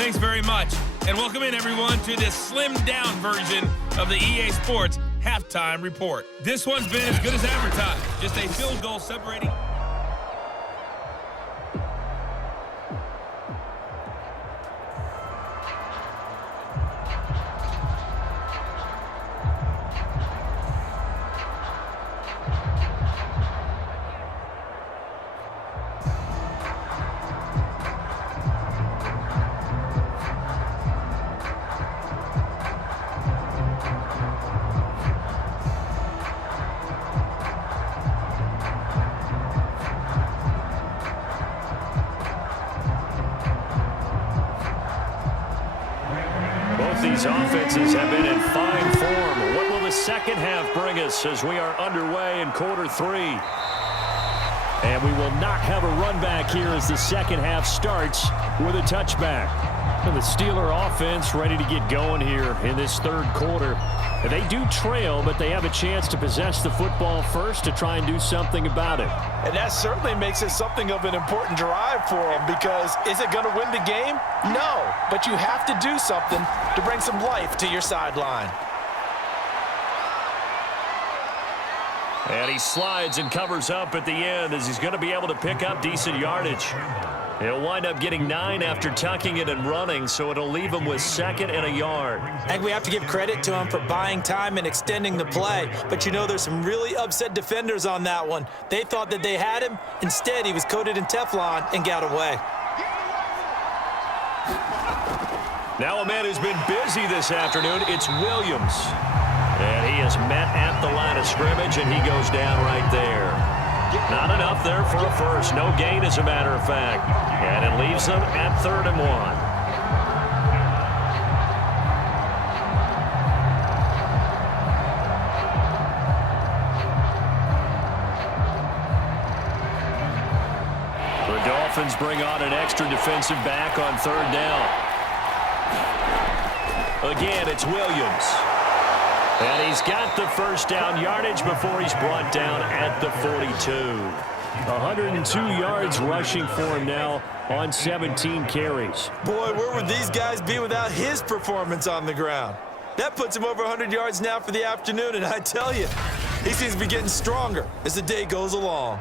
Thanks very much. And welcome in, everyone, to this slimmed-down version of the EA Sports Halftime Report. This one's been as good as advertised. Just a field goal separating. These offenses have been in fine form. What will the second half bring us as we are underway in quarter three? And we will not have a run back here as the second half starts with a touchback. And the Steeler offense ready to get going here in this third quarter. They do trail, but they have a chance to possess the football first to try and do something about it. And that certainly makes it something of an important drive for them, because is it going to win the game? No, but you have to do something to bring some life to your sideline. And he slides and covers up at the end as he's going to be able to pick up decent yardage. He'll wind up getting 9 after tucking it and running, so it'll leave him with 2nd and a yard. I think we have to give credit to him for buying time and extending the play. But, you know, there's some really upset defenders on that one. They thought that they had him. Instead, he was coated in Teflon and got away. Now a man who's been busy this afternoon, it's Williams. And he is met at the line of scrimmage, and he goes down right there. Not enough there for a first. No gain, as a matter of fact. And it leaves them at 3rd and 1. The Dolphins bring on an extra defensive back on 3rd down. Again, it's Williams. And he's got the first down yardage before he's brought down at the 42. 102 yards rushing for him now on 17 carries. Boy, where would these guys be without his performance on the ground? That puts him over 100 yards now for the afternoon, and I tell you, he seems to be getting stronger as the day goes along.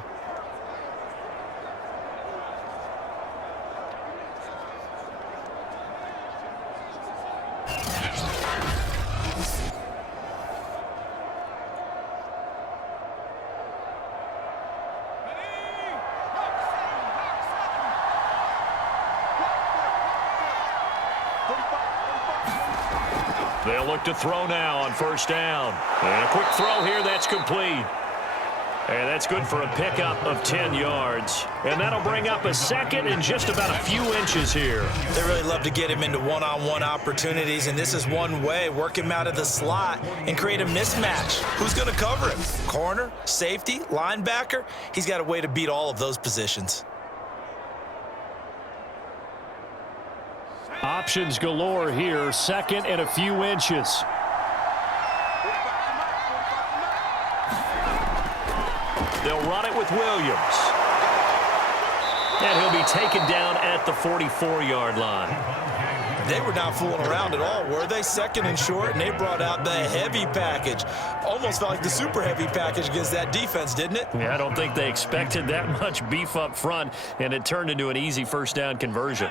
They'll look to throw now on 1st down. And a quick throw here, that's complete. And that's good for a pickup of 10 yards. And that'll bring up a 2nd and just about a few inches here. They really love to get him into one-on-one opportunities, and this is one way. Work him out of the slot and create a mismatch. Who's going to cover him? Corner, safety, linebacker? He's got a way to beat all of those positions. Options galore here, 2nd and a few inches. They'll run it with Williams. And he'll be taken down at the 44-yard line. They were not fooling around at all, were they? 2nd and short, and they brought out the heavy package. Almost felt like the super heavy package against that defense, didn't it? Yeah, I don't think they expected that much beef up front, and it turned into an easy 1st down conversion.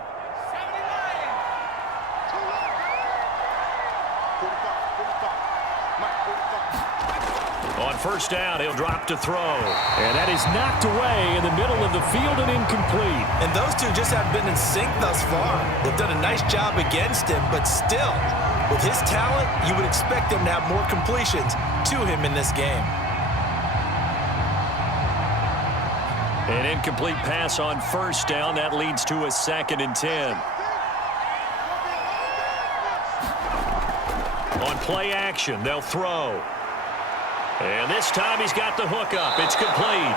On 1st down, he'll drop to throw. And that is knocked away in the middle of the field and incomplete. And those two just haven't been in sync thus far. They've done a nice job against him, but still, with his talent, you would expect him to have more completions to him in this game. An incomplete pass on 1st down. That leads to a 2nd and 10. On play action, they'll throw. And this time he's got the hook up. It's complete.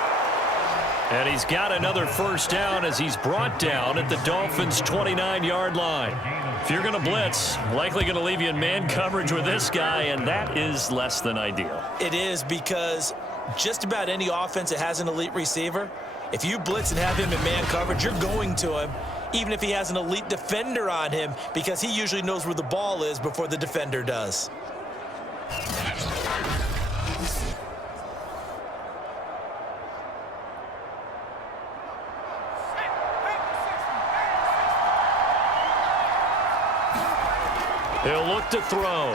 And he's got another 1st down as he's brought down at the Dolphins' 29-yard line. If you're going to blitz, likely going to leave you in man coverage with this guy, and that is less than ideal. It is, because just about any offense that has an elite receiver, If you blitz and have him in man coverage, you're going to him, even if he has an elite defender on him, because he usually knows where the ball is before the defender does. He'll look to throw.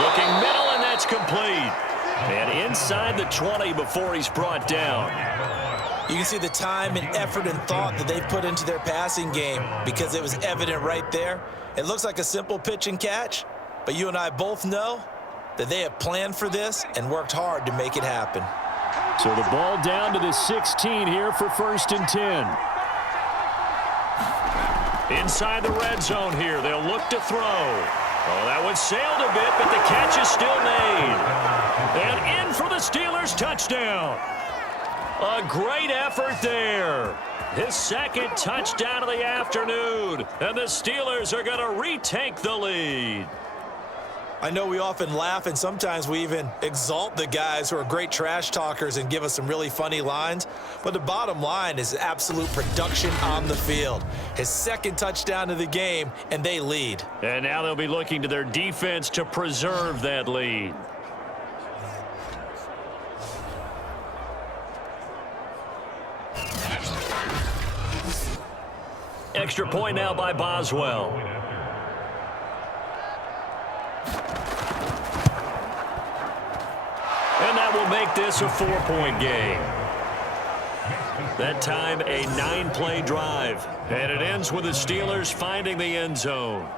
Looking middle, and that's complete. And inside the 20 before he's brought down. You can see the time and effort and thought that they've put into their passing game because it was evident right there. It looks like a simple pitch and catch, but you and I both know that they have planned for this and worked hard to make it happen. So the ball down to the 16 here for 1st and 10. Inside the red zone here, they'll look to throw. Oh, that one sailed a bit, but the catch is still made. And in for the Steelers' touchdown. A great effort there. His 2nd touchdown of the afternoon. And the Steelers are going to retake the lead. I know we often laugh, and sometimes we even exalt the guys who are great trash talkers and give us some really funny lines. But the bottom line is absolute production on the field. His 2nd touchdown of the game, and they lead. And now they'll be looking to their defense to preserve that lead. Extra point now by Boswell. And that will make this a 4-point game. That time a 9-play drive. And it ends with the Steelers finding the end zone.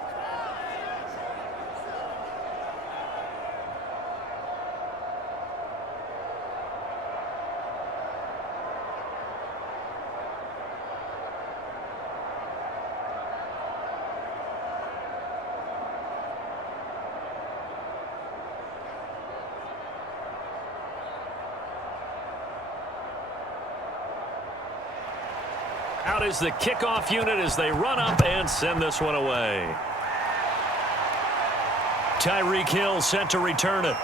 Out is the kickoff unit as they run up and send this one away. Tyreek Hill set to return it.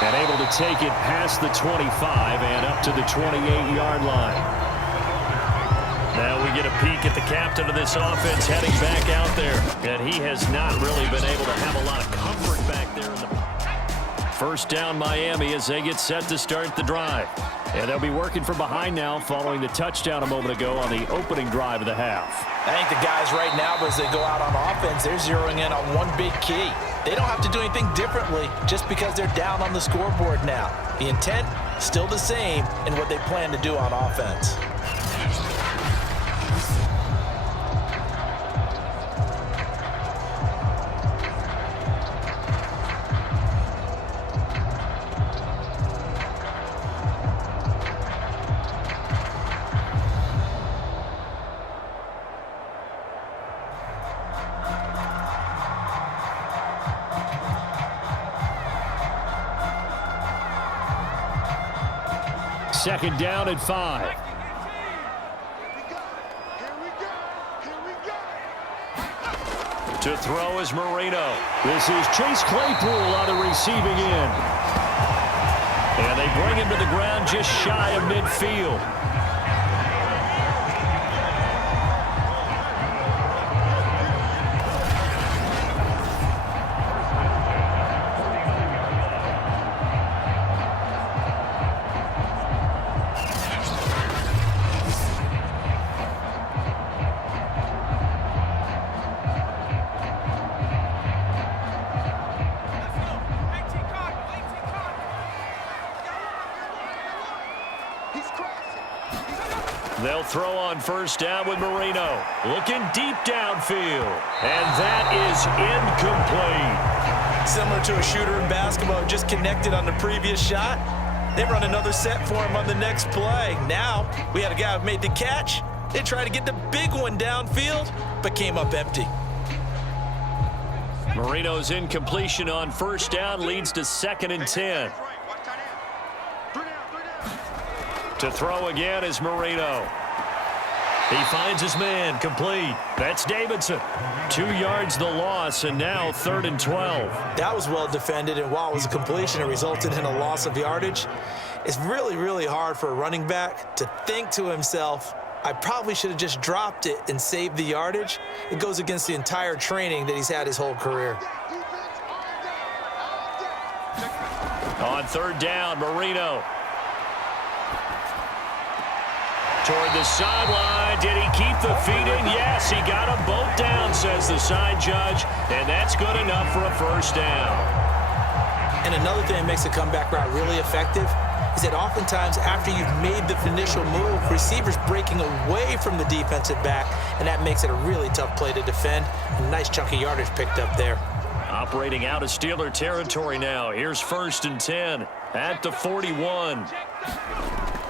And able to take it past the 25 and up to the 28-yard line. Now we get a peek at the captain of this offense heading back out there. And he has not really been able to have a lot of comfort back there in the pocket. First down Miami as they get set to start the drive. And they'll be working from behind now following the touchdown a moment ago on the opening drive of the half. I think the guys right now, as they go out on offense, they're zeroing in on one big key. They don't have to do anything differently just because they're down on the scoreboard now. The intent, still the same in what they plan to do on offense. Second down at 5. To throw is Marino. This is Chase Claypool on the receiving end. And they bring him to the ground just shy of midfield. They'll throw on first down with Marino. Looking deep downfield. And that is incomplete. Similar to a shooter in basketball who just connected on the previous shot. They run another set for him on the next play. Now, we had a guy who made the catch. They tried to get the big one downfield, but came up empty. Marino's incompletion on first down leads to 2nd and 10. To throw again is Marino. He finds his man, complete. That's Davidson. 2 yards the loss, and now 3rd and 12. That was well defended, and while it was a completion, it resulted in a loss of yardage. It's really, really hard for a running back to think to himself, I probably should have just dropped it and saved the yardage. It goes against the entire training that he's had his whole career. On third down, Marino. Toward the sideline. Did he keep the feet in? Yes, he got them both down, says the side judge, and that's good enough for a first down. And another thing that makes a comeback route really effective is that oftentimes after you've made the initial move, receivers breaking away from the defensive back, and that makes it a really tough play to defend. A nice chunk of yardage picked up there. Operating out of Steeler territory now. Here's 1st and 10 at the 41.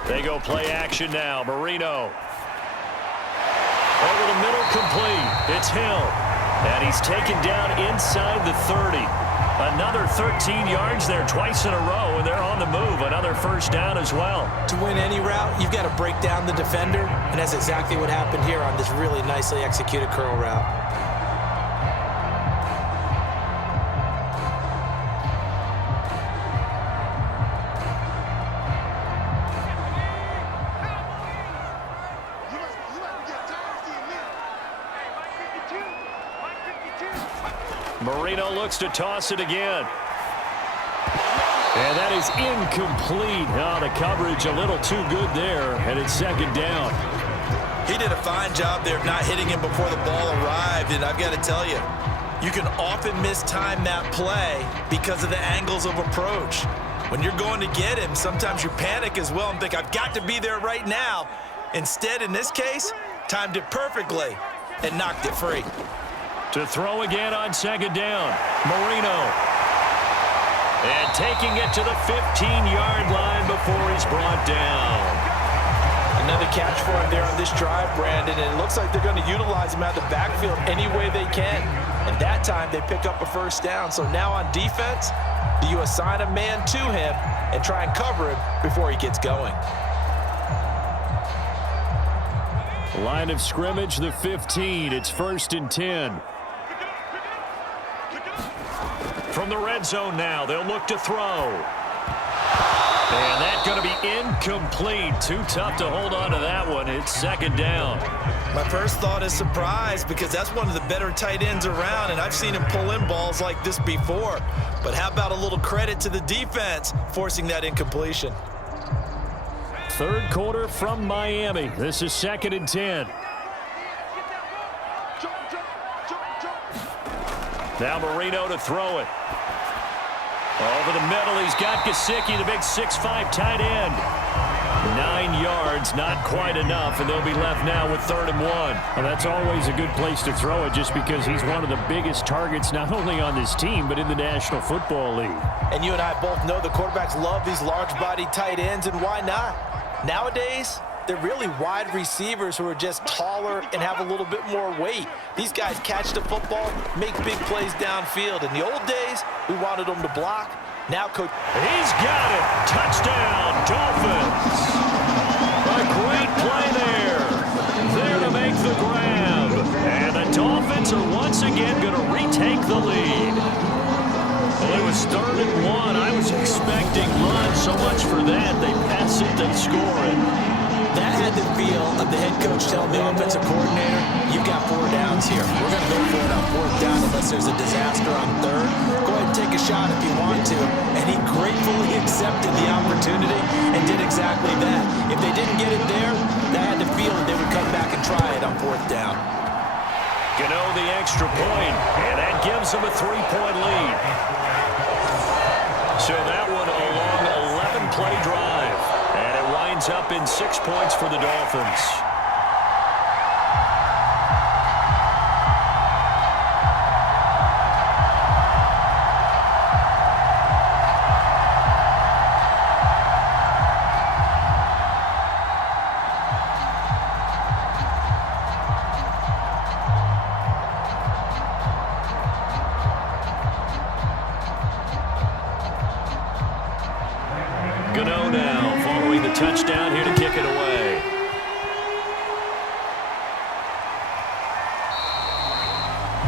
They go play action now. Marino. Over the middle, complete. It's Hill. And he's taken down inside the 30. Another 13 yards there twice in a row, and they're on the move. Another first down as well. To win any route, you've got to break down the defender, and that's exactly what happened here on this really nicely executed curl route. Marino looks to toss it again. And that is incomplete. Oh, the coverage a little too good there, and it's 2nd down. He did a fine job there of not hitting him before the ball arrived, and I've got to tell you, you can often mistime that play because of the angles of approach. When you're going to get him, sometimes you panic as well and think, I've got to be there right now. Instead, in this case, timed it perfectly and knocked it free. To throw again on 2nd down, Marino. And taking it to the 15-yard line before he's brought down. Another catch for him there on this drive, Brandon, and it looks like they're going to utilize him out of the backfield any way they can. And that time they pick up a first down. So now on defense, do you assign a man to him and try and cover him before he gets going? Line of scrimmage, the 15. It's 1st and 10. From the red zone now, they'll look to throw. And that's going to be incomplete. Too tough to hold on to that one. It's 2nd down. My first thought is surprise because that's one of the better tight ends around, and I've seen him pull in balls like this before. But how about a little credit to the defense forcing that incompletion? 3rd quarter from Miami. This is 2nd and 10. Now Marino to throw it. Over the middle, he's got Gesicki, the big 6'5" tight end. 9 yards, not quite enough, and they'll be left now with 3rd and 1. Well, that's always a good place to throw it just because he's one of the biggest targets not only on this team but in the National Football League. And you and I both know the quarterbacks love these large-bodied tight ends, and why not? Nowadays, they're really wide receivers who are just taller and have a little bit more weight. These guys catch the football, make big plays downfield. In the old days, we wanted them to block. Now, coach, he's got it. Touchdown, Dolphins. A great play there. There to make the grab. And the Dolphins are once again going to retake the lead. Well, it was 3rd and 1. I was expecting run so much for that. They pass it, they score it. That had the feel of the head coach telling the offensive coordinator, you've got 4 downs here. We're going to go for it on 4th down unless there's a disaster on 3rd. Go ahead and take a shot if you want to. And he gratefully accepted the opportunity and did exactly that. If they didn't get it there, that had the feel that they would come back and try it on 4th down. Gano the extra point, and that gives them a 3-point lead. So that one a long 11-play drive. And it winds up in 6 points for the Dolphins. Gano now following the touchdown here to kick it away.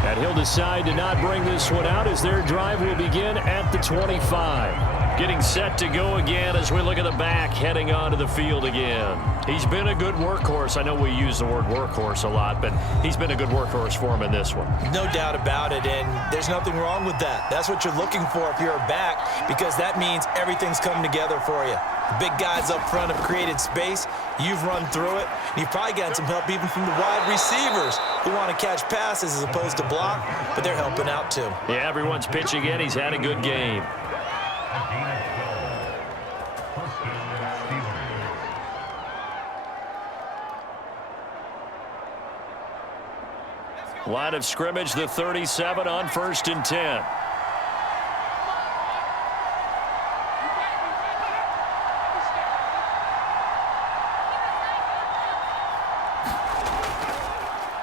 And he'll decide to not bring this one out as their drive will begin at the 25. Getting set to go again as we look at the back heading onto the field again. He's been a good workhorse. I know we use the word workhorse a lot, but he's been a good workhorse for him in this one. No doubt about it, and there's nothing wrong with that. That's what you're looking for if you're a back, because that means everything's coming together for you. The big guys up front have created space. You've run through it. And you've probably gotten some help even from the wide receivers who want to catch passes as opposed to block, but they're helping out too. Yeah, everyone's pitching in. He's had a good game. Line of scrimmage, the 37 on 1st and 10.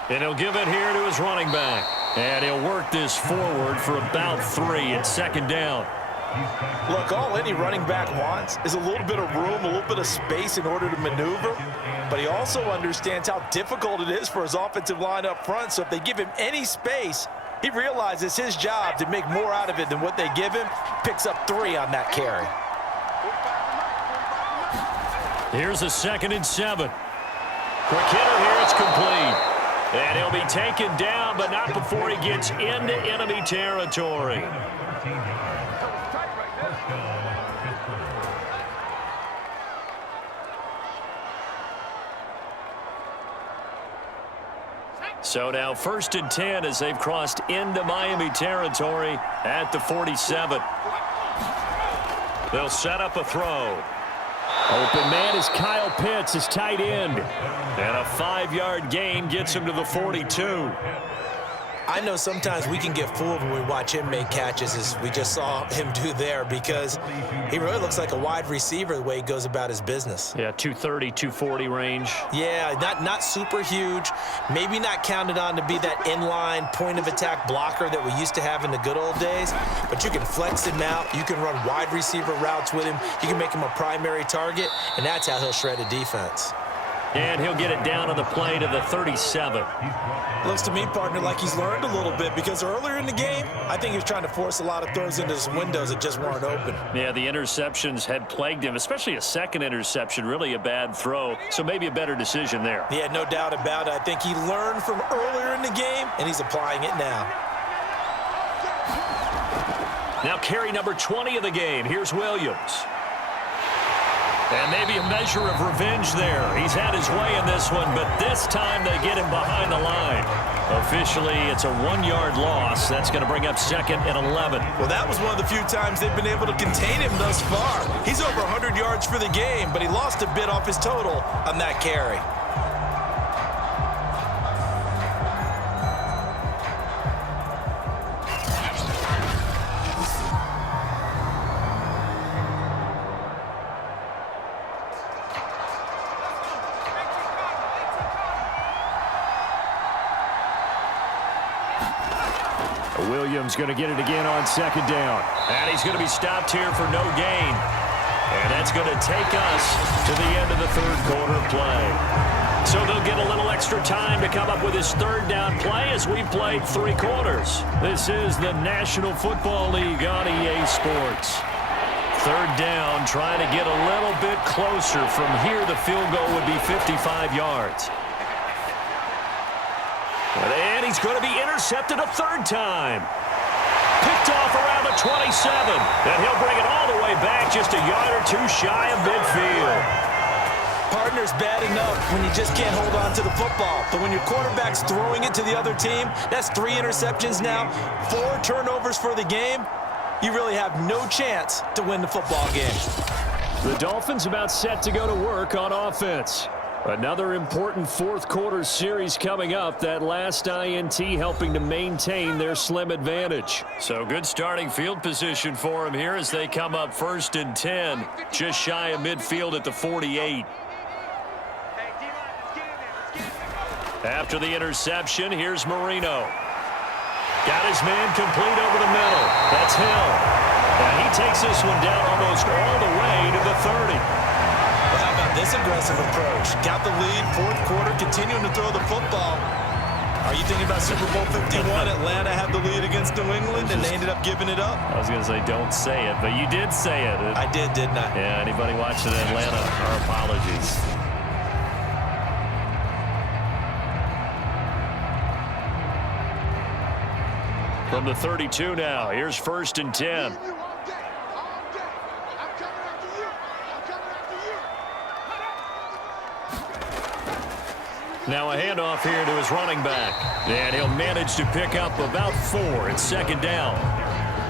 And he'll give it here to his running back. And he'll work this forward for about 3 at 2nd down. Look, all any running back wants is a little bit of room, a little bit of space in order to maneuver. But he also understands how difficult it is for his offensive line up front. So if they give him any space, he realizes his job to make more out of it than what they give him. Picks up 3 on that carry. Here's a 2nd and 7. Quick hitter here, it's complete. And he'll be taken down, but not before he gets into enemy territory. So now 1st and 10 as they've crossed into Miami territory at the 47. They'll set up a throw. Open man is Kyle Pitts, his tight end. And a 5-yard gain gets him to the 42. I know sometimes we can get fooled when we watch him make catches, as we just saw him do there, because he really looks like a wide receiver the way he goes about his business. Yeah, 230, 240 range. Yeah, not super huge. Maybe not counted on to be that inline point-of-attack blocker that we used to have in the good old days, but you can flex him out. You can run wide receiver routes with him. You can make him a primary target, and that's how he'll shred a defense. And he'll get it down on the play to the 37. Looks to me, partner, like he's learned a little bit, because earlier in the game, I think he was trying to force a lot of throws into his windows that just weren't open. Yeah, the interceptions had plagued him, especially a second interception, really a bad throw. So maybe a better decision there. Yeah, no doubt about it. I think he learned from earlier in the game, and he's applying it now. Now carry number 20 of the game. Here's Williams. And maybe a measure of revenge there. He's had his way in this one, but this time they get him behind the line. Officially, it's a 1-yard loss. That's going to bring up 2nd and 11. Well, that was one of the few times they've been able to contain him thus far. He's over 100 yards for the game, but he lost a bit off his total on that carry. Williams going to get it again on 2nd down. And he's going to be stopped here for no gain. And that's going to take us to the end of the 3rd quarter play. So they'll get a little extra time to come up with his 3rd down play as we've played 3 quarters. This is the National Football League on EA Sports. 3rd down, trying to get a little bit closer. From here, the field goal would be 55 yards. And he's going to be intercepted a 3rd time. Picked off around the 27. And he'll bring it all the way back, just a yard or 2 shy of midfield. Partner's bad enough when you just can't hold on to the football. But when your quarterback's throwing it to the other team, that's 3 interceptions now, 4 turnovers for the game. You really have no chance to win the football game. The Dolphins about set to go to work on offense. Another important 4th quarter series coming up. That last INT helping to maintain their slim advantage. So good starting field position for them here as they come up 1st and 10. Just shy of midfield at the 48. After the interception, here's Marino. Got his man complete over the middle. That's Hill. And he takes this one down almost all the way to the 30. Well, how about this aggressive approach? Got the lead, 4th quarter, continuing to throw the football. Are you thinking about Super Bowl 51? Atlanta had the lead against New England, and they ended up giving it up? I was going to say don't say it, but you did say it. I did, didn't I? Yeah, anybody watching Atlanta, our apologies. From the 32 now, here's 1st and 10. Now a handoff here to his running back. And he'll manage to pick up about 4. It's 2nd down.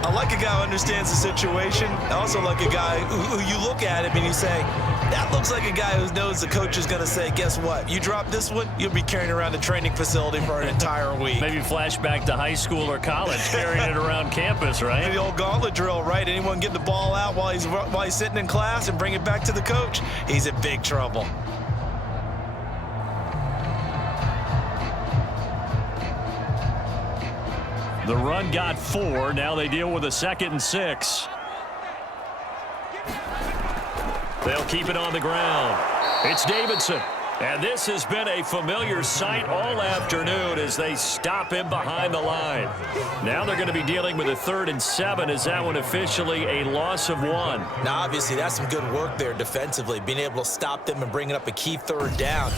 I like a guy who understands the situation. I also like a guy who you look at him and you say, that looks like a guy who knows the coach is going to say, guess what? You drop this one, you'll be carrying around the training facility for an entire week. Maybe flashback to high school or college, carrying it around campus, right? The old gauntlet drill, right? Anyone get the ball out while he's sitting in class and bring it back to the coach, he's in big trouble. The run got 4. Now they deal with a 2nd and 6. They'll keep it on the ground. It's Davidson. And this has been a familiar sight all afternoon as they stop him behind the line. Now they're going to be dealing with a 3rd and 7. Is that one officially a loss of 1? Now, obviously, that's some good work there defensively, being able to stop them and bringing up a key 3rd down.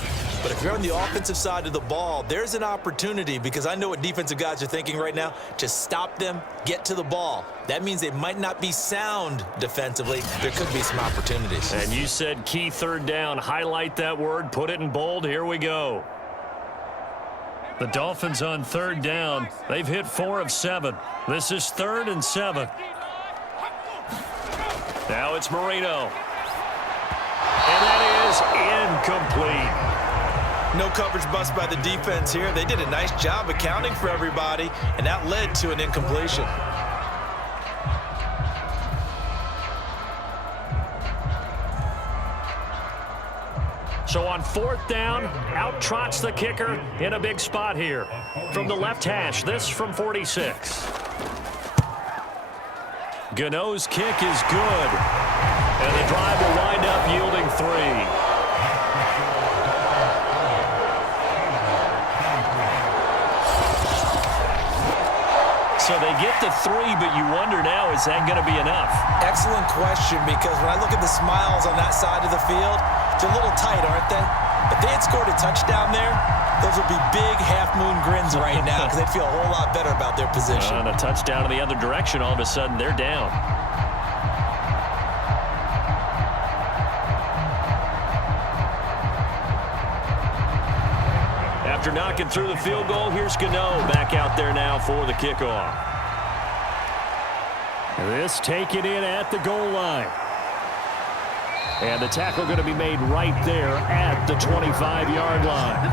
But if you're on the offensive side of the ball, there's an opportunity, because I know what defensive guys are thinking right now, to stop them, get to the ball. That means they might not be sound defensively. There could be some opportunities. And you said key 3rd down. Highlight that word. Put it in bold. Here we go. The Dolphins on 3rd down. They've hit 4 of 7. This is 3rd and 7. Now it's Marino. And that is incomplete. No coverage bust by the defense here. They did a nice job accounting for everybody, and that led to an incompletion. So on 4th down, out trots the kicker in a big spot here. From the left hash, this from 46. Gano's kick is good. And the drive will wind up yielding 3. So they get the 3, but you wonder now, is that going to be enough? Excellent question, because when I look at the smiles on that side of the field, they're a little tight, aren't they? If they had scored a touchdown there, those would be big half-moon grins right now, because they'd feel a whole lot better about their position. And a touchdown in the other direction, all of a sudden they're down. After knocking through the field goal, here's Gano back out there now for the kickoff. This taken in at the goal line. And the tackle going to be made right there at the 25-yard line.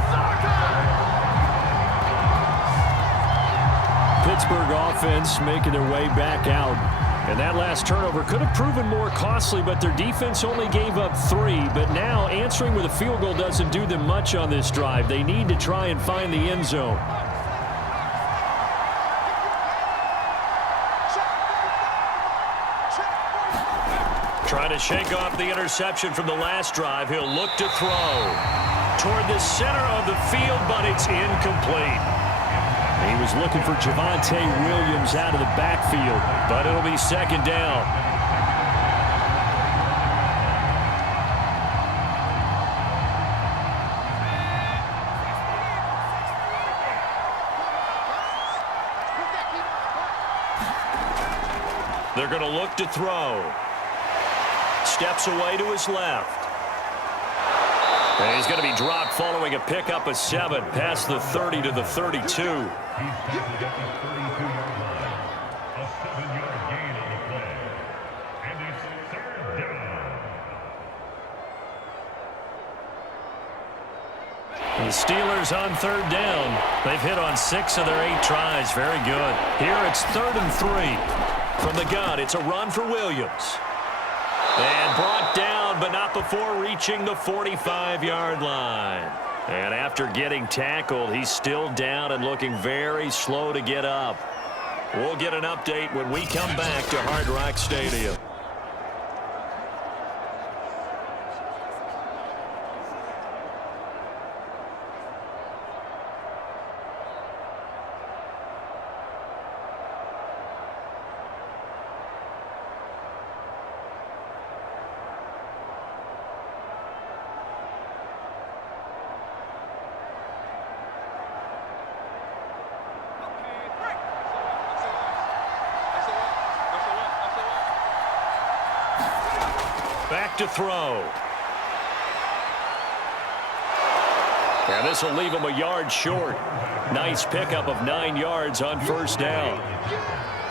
Pittsburgh offense making their way back out. And that last turnover could have proven more costly, but their defense only gave up 3. But now answering with a field goal doesn't do them much on this drive. They need to try and find the end zone. Trying to shake off the interception from the last drive. He'll look to throw toward the center of the field, but it's incomplete. He was looking for Javonte Williams out of the backfield, but it'll be 2nd down. They're going to look to throw. Steps away to his left. And he's going to be dropped following a pickup of 7 past the 30 to the 32. The Steelers on 3rd down. They've hit on 6 of their 8 tries. Very good. Here it's 3rd and 3. From the gun, it's a run for Williams. And brought down, but not before reaching the 45-yard line. And after getting tackled, he's still down and looking very slow to get up. We'll get an update when we come back to Hard Rock Stadium. Back to throw. And this will leave him a yard short. Nice pickup of 9 yards on first down.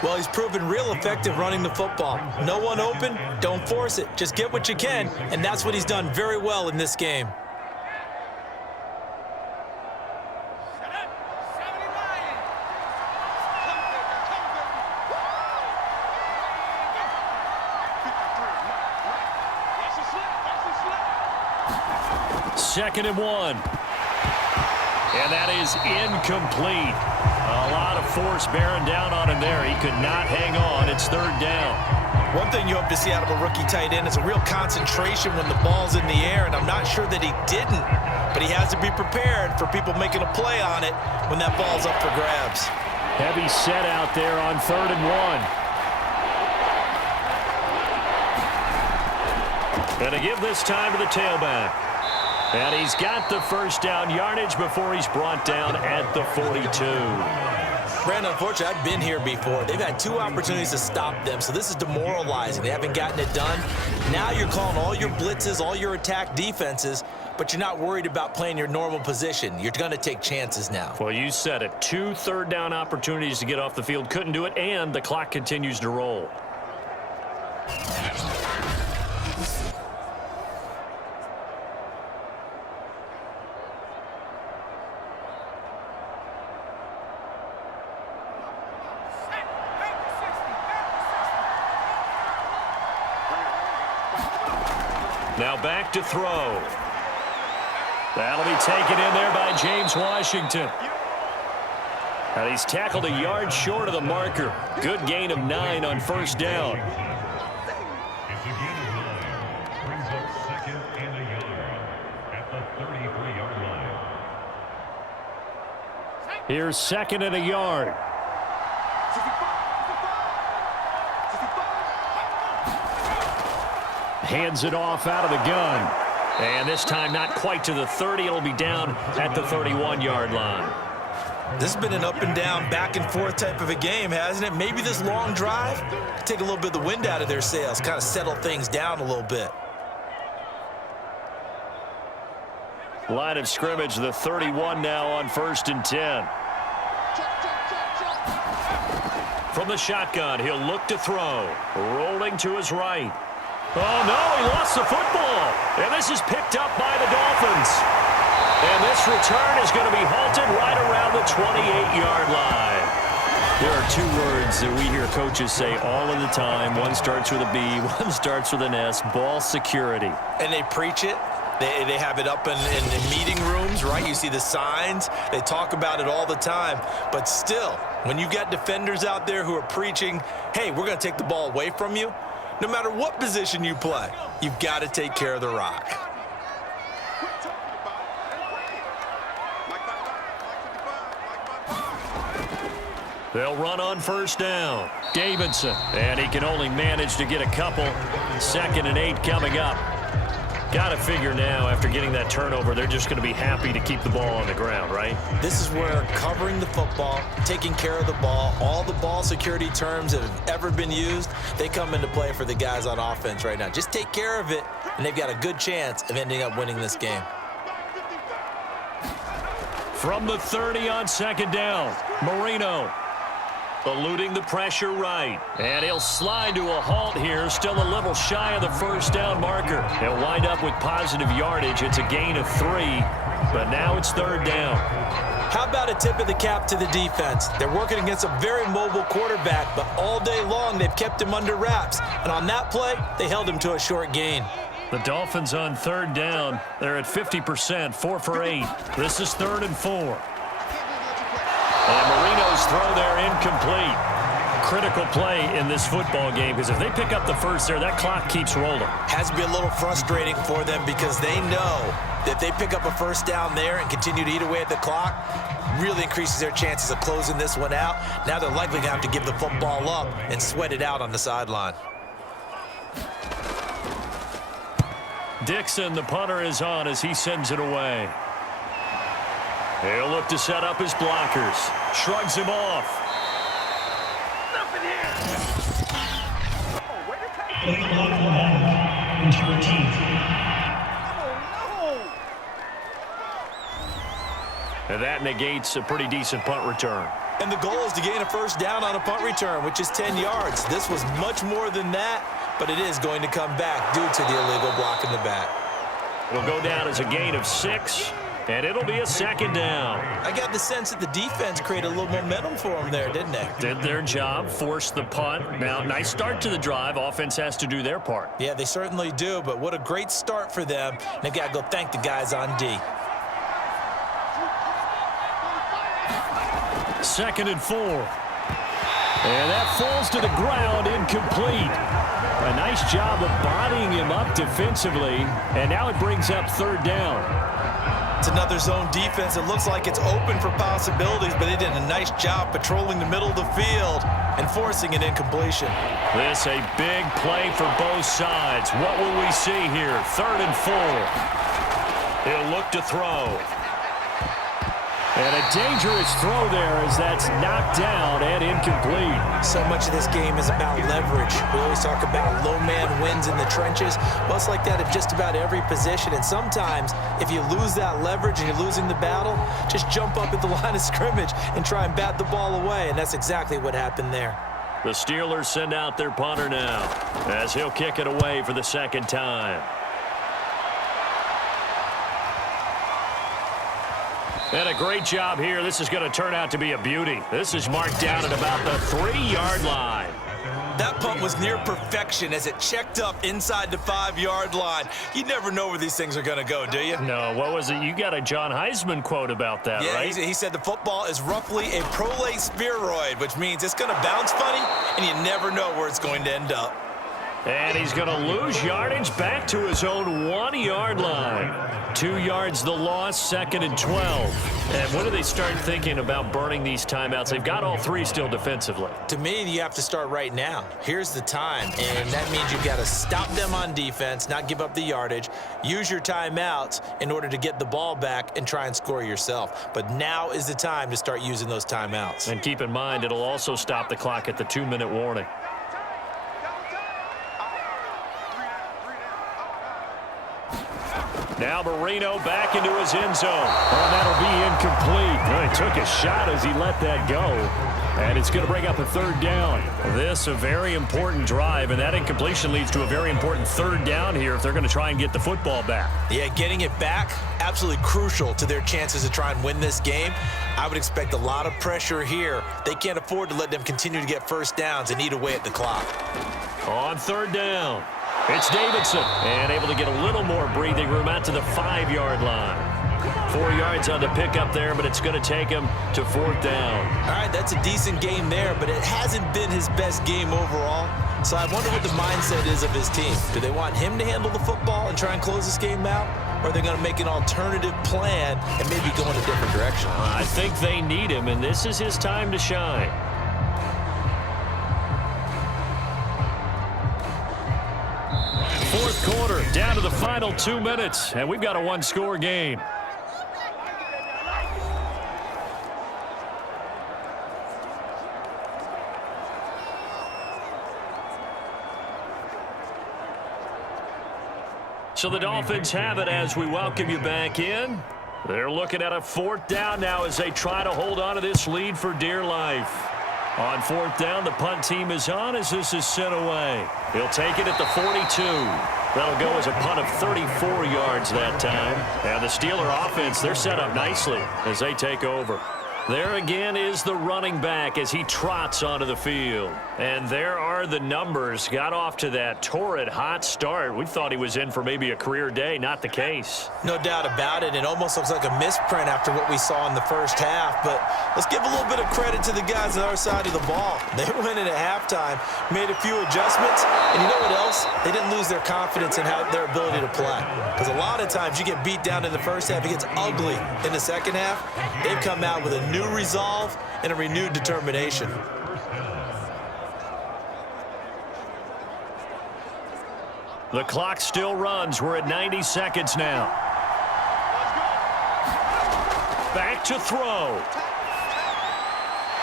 Well, he's proven real effective running the football. No one open, don't force it. Just get what you can, and that's what he's done very well in this game. Second and 1. And that is incomplete. A lot of force bearing down on him there. He could not hang on. It's third down. One thing you hope to see out of a rookie tight end is a real concentration when the ball's in the air, and I'm not sure that he didn't, but he has to be prepared for people making a play on it when that ball's up for grabs. Heavy set out there on third and 1. And to give this time to the tailback. And he's got the first down yardage before he's brought down at the 42. Brandon, unfortunately, I've been here before. They've had 2 opportunities to stop them, so this is demoralizing. They haven't gotten it done. Now you're calling all your blitzes, all your attack defenses, but you're not worried about playing your normal position. You're going to take chances now. Well, you said it. 2 third down opportunities to get off the field. Couldn't do it, and the clock continues to roll. Now back to throw. That'll be taken in there by James Washington. And he's tackled a yard short of the marker. Good gain of 9 on first down. It's a gain of 9. Brings up second and a yard at the 33-yard line. Here's second and a yard. Hands it off out of the gun. And this time not quite to the 30. It'll be down at the 31-yard line. This has been an up and down, back and forth type of a game, hasn't it? Maybe this long drive, take a little bit of the wind out of their sails, kind of settle things down a little bit. Line of scrimmage, the 31 now on first and 10. From the shotgun, he'll look to throw. Rolling to his right. Oh, no, he lost the football. And this is picked up by the Dolphins. And this return is going to be halted right around the 28-yard line. There are 2 words that we hear coaches say all of the time. One starts with a B, one starts with an S, ball security. And they preach it. They have it up in meeting rooms, right? You see the signs. They talk about it all the time. But still, when you've got defenders out there who are preaching, hey, we're going to take the ball away from you, no matter what position you play, you've got to take care of the rock. They'll run on first down. Davidson, and he can only manage to get a couple. Second and 8 coming up. Got to figure now, after getting that turnover, they're just going to be happy to keep the ball on the ground, right? This is where covering the football, taking care of the ball, all the ball security terms that have ever been used, they come into play for the guys on offense right now. Just take care of it, and they've got a good chance of ending up winning this game. From the 30 on second down, Marino eluding the pressure right. And he'll slide to a halt here, still a little shy of the first down marker. He'll wind up with positive yardage. It's a gain of 3, but now it's third down. How about a tip of the cap to the defense? They're working against a very mobile quarterback, but all day long they've kept him under wraps. And on that play, they held him to a short gain. The Dolphins on third down. They're at 50%, 4 for 8. This is third and 4. And Marino's throw there incomplete. Critical play in this football game, because if they pick up the first there, that clock keeps rolling. Has to be a little frustrating for them because they know that they pick up a first down there and continue to eat away at the clock, really increases their chances of closing this one out. Now they're likely to have to give the football up and sweat it out on the sideline. Dixon, the punter, is on as he sends it away. He'll look to set up his blockers. Shrugs him off. into your team. And that negates a pretty decent punt return. And the goal is to gain a first down on a punt return, which is 10 yards. This was much more than that, but it is going to come back due to the illegal block in the back. It'll go down as a gain of 6, and it'll be a second down. I got the sense that the defense created a little momentum for them there, didn't they? Did their job, forced the punt. Now, nice start to the drive. Offense has to do their part. Yeah, they certainly do, but what a great start for them. And they've got to go thank the guys on D. 2nd and 4. And that falls to the ground, incomplete. A nice job of bodying him up defensively, and now it brings up 3rd down. It's another zone defense. It looks like it's open for possibilities, but they did a nice job patrolling the middle of the field and forcing an incompletion. This a big play for both sides. What will we see here? 3rd and 4. He'll look to throw. And a dangerous throw there as that's knocked down and incomplete. So much of this game is about leverage. We always talk about low man wins in the trenches. Well, it's like that at just about every position. And sometimes if you lose that leverage and you're losing the battle, just jump up at the line of scrimmage and try and bat the ball away. And that's exactly what happened there. The Steelers send out their punter now as he'll kick it away for the 2nd time. And a great job here. This is going to turn out to be a beauty. This is marked down at about the 3-yard line. That punt was near perfection as it checked up inside the 5-yard line. You never know where these things are going to go, do you? No, what was it? You got a John Heisman quote about that, yeah, right? He said the football is roughly a prolate spheroid, which means it's going to bounce funny, and you never know where it's going to end up. And he's going to lose yardage back to his own 1-yard line. 2 yards the loss, 2nd and 12. And when do they start thinking about burning these timeouts? They've got all 3 still defensively. To me, you have to start right now. Here's the time, and that means you've got to stop them on defense, not give up the yardage, use your timeouts in order to get the ball back and try and score yourself. But now is the time to start using those timeouts. And keep in mind, it'll also stop the clock at the 2-minute warning. Now Marino back into his end zone. Oh, that'll be incomplete. Well, he took a shot as he let that go. And it's going to bring up a 3rd down. This a very important drive, and that incompletion leads to a very important 3rd down here if they're going to try and get the football back. Yeah, getting it back, absolutely crucial to their chances to try and win this game. I would expect a lot of pressure here. They can't afford to let them continue to get first downs and eat away at the clock. On 3rd down, it's Davidson, and able to get a little more breathing room out to the 5-yard line. 4 yards on the pickup there, but it's going to take him to 4th down. All right, that's a decent game there, but it hasn't been his best game overall. So I wonder what the mindset is of his team. Do they want him to handle the football and try and close this game out? Or are they going to make an alternative plan and maybe go in a different direction? I think they need him, and this is his time to shine. Fourth quarter, down to the final 2 minutes, and we've got a 1-score game. So the Dolphins have it as we welcome you back in. They're looking at a 4th down now as they try to hold on to this lead for dear life. On 4th down, the punt team is on as this is sent away. He'll take it at the 42. That'll go as a punt of 34 yards that time. And the Steeler offense, they're set up nicely as they take over. There again is the running back as he trots onto the field. And there are the numbers. Got off to that torrid hot start. We thought he was in for maybe a career day. Not the case. No doubt about it. It almost looks like a misprint after what we saw in the first half. But let's give a little bit of credit to the guys on our side of the ball. They went in at halftime, made a few adjustments. And you know what else? They didn't lose their confidence in their ability to play. Because a lot of times you get beat down in the first half. It gets ugly in the second half. They've come out with a new resolve and a renewed determination. The clock still runs. We're at 90 seconds now. Back to throw.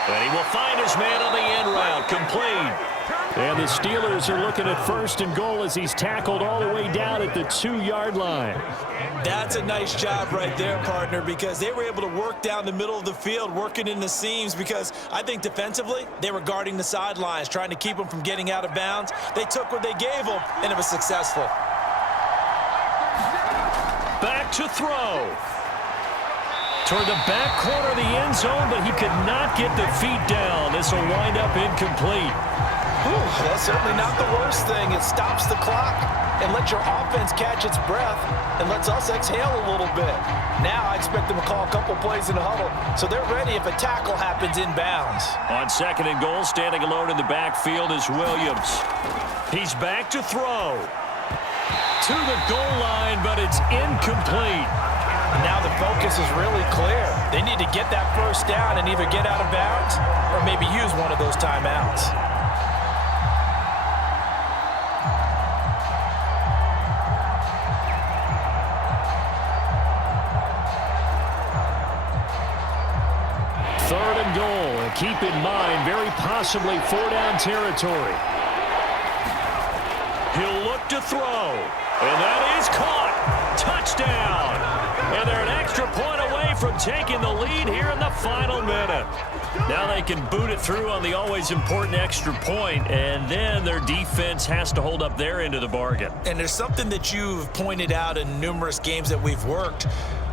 And he will find his man on the end route, complete. And the Steelers are looking at 1st and goal as he's tackled all the way down at the 2-yard line. That's a nice job right there, partner, because they were able to work down the middle of the field, working in the seams, because I think defensively they were guarding the sidelines, trying to keep them from getting out of bounds. They took what they gave them, and it was successful. Back to throw. Toward the back corner of the end zone, but he could not get the feet down. This will wind up incomplete. Whew, that's certainly not the worst thing. It stops the clock and lets your offense catch its breath and lets us exhale a little bit. Now I expect them to call a couple plays in the huddle, so they're ready if a tackle happens inbounds. On 2nd and goal, standing alone in the backfield is Williams. He's back to throw. To the goal line, but it's incomplete. Now the focus is really clear. They need to get that first down and either get out of bounds or maybe use one of those timeouts. Third and goal, and keep in mind, very possibly 4-down territory. He'll look to throw, and that is caught. Touchdown. And they're an extra point away from taking the lead here in the final minute. Now they can boot it through on the always important extra point, and then their defense has to hold up their end of the bargain. And there's something that you've pointed out in numerous games that we've worked.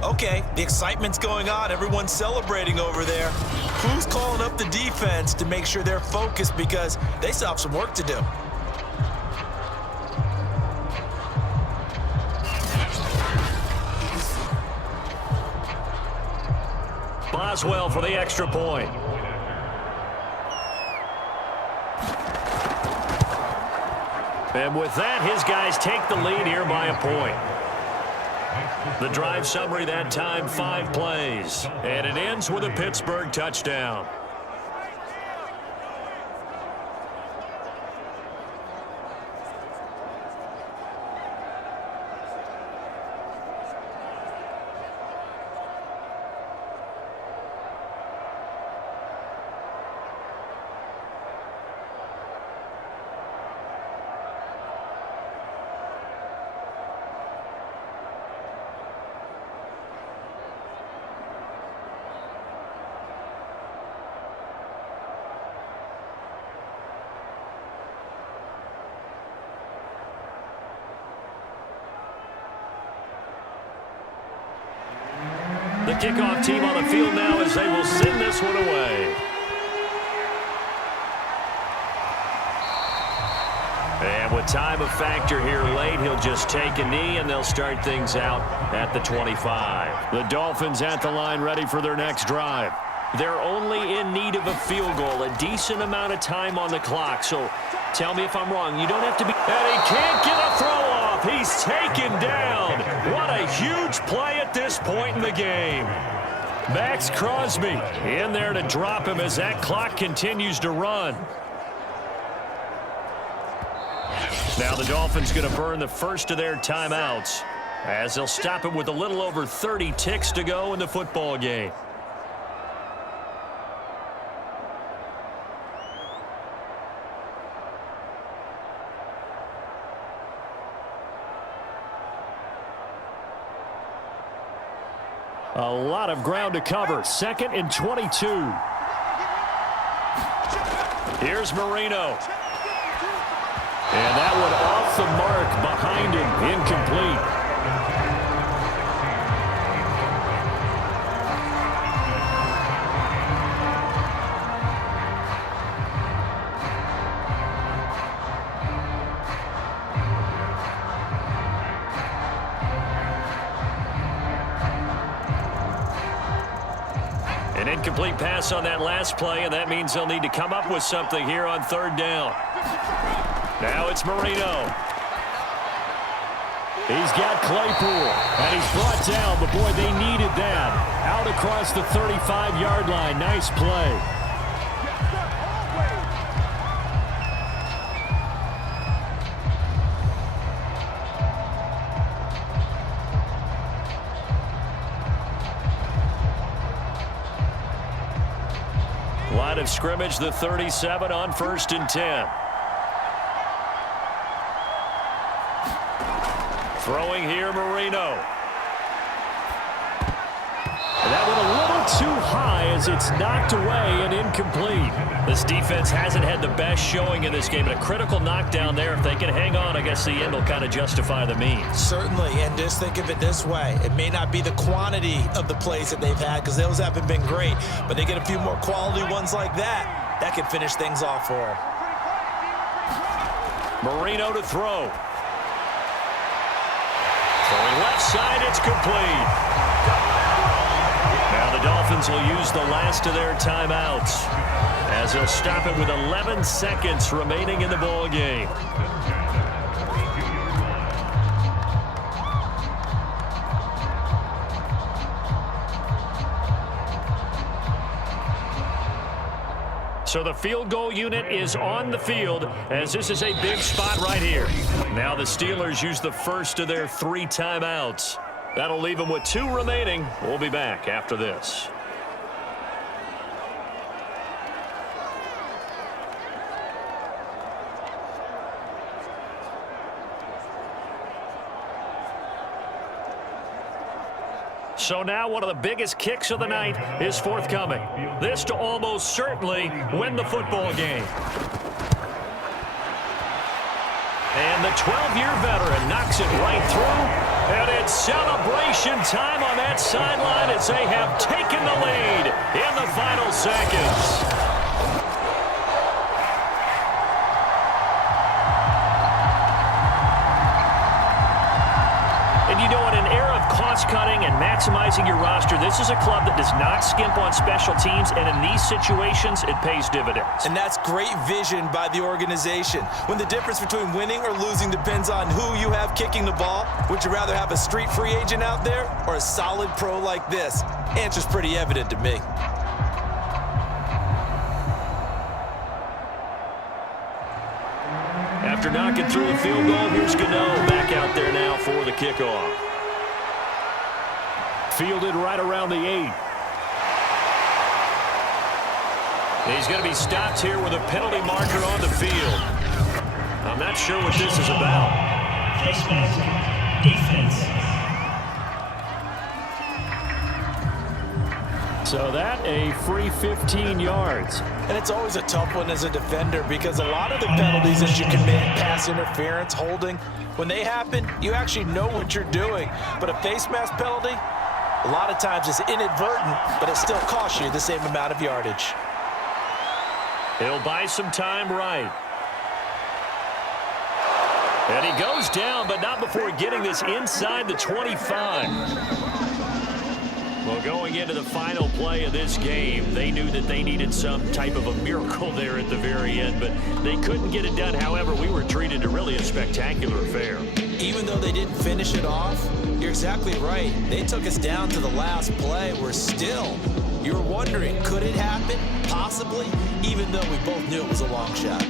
Okay, the excitement's going on. Everyone's celebrating over there. Who's calling up the defense to make sure they're focused, because they still have some work to do? Boswell for the extra point. And with that, his guys take the lead here by a point. The drive summary that time, 5 plays. And it ends with a Pittsburgh touchdown. The kickoff team on the field now as they will send this one away. And with time a factor here late, he'll just take a knee and they'll start things out at the 25. The Dolphins at the line, ready for their next drive. They're only in need of a field goal, a decent amount of time on the clock. So tell me if I'm wrong. You don't have to be. And he can't get a throw off. He's taken down. What a huge play at this point in the game. Max Crosby in there to drop him as that clock continues to run. Now the Dolphins going to burn the first of their timeouts as they'll stop it with a little over 30 ticks to go in the football game. A lot of ground to cover. 2nd and 22. Here's Marino. And that one off the mark behind him. Incomplete. An incomplete pass on that last play, and that means they'll need to come up with something here on 3rd down. Now it's Marino. He's got Claypool, and he's brought down, but boy, they needed that. Out across the 35-yard line. Nice play. A lot of scrimmage, the 37 on 1st and 10. Throwing here, Marino. And that went a little too high as it's knocked away and incomplete. This defense hasn't had the best showing in this game, but a critical knockdown there. If they can hang on, I guess the end will kind of justify the means. Certainly, and just think of it this way. It may not be the quantity of the plays that they've had because those haven't been great, but they get a few more quality ones like that. That could finish things off for them. Marino to throw. Throwing left side, it's complete. Now the Dolphins will use the last of their timeouts as they'll stop it with 11 seconds remaining in the ball game. So the field goal unit is on the field as this is a big spot right here. Now the Steelers use the first of their 3 timeouts. That'll leave them with 2 remaining. We'll be back after this. So now one of the biggest kicks of the night is forthcoming. This to almost certainly win the football game. And the 12-year veteran knocks it right through. And it's celebration time on that sideline as they have taken the lead in the final seconds. And you know, in an era of cost-cutting and maximizing your roster, this is a club that does not skimp on special teams, and in these situations, it pays dividends. And that's great vision by the organization. When the difference between winning or losing depends on who you have kicking the ball, would you rather have a street free agent out there or a solid pro like this? Answer's pretty evident to me. After knocking through the field goal, here's Gano back out there now for the kickoff. Fielded right around the 8. He's going to be stopped here with a penalty marker on the field. I'm not sure what this is about. Face mask, defense. So that a free 15 yards. And it's always a tough one as a defender because a lot of the penalties that you commit, pass interference, holding, when they happen, you actually know what you're doing. But a face mask penalty, a lot of times it's inadvertent, but it still costs you the same amount of yardage. He'll buy some time right. And he goes down, but not before getting this inside the 25. Well, going into the final play of this game, they knew that they needed some type of a miracle there at the very end, but they couldn't get it done. However, we were treated to really a spectacular affair. Even though they didn't finish it off, you're exactly right. They took us down to the last play. We're still, you're wondering, could it happen? Possibly, even though we both knew it was a long shot.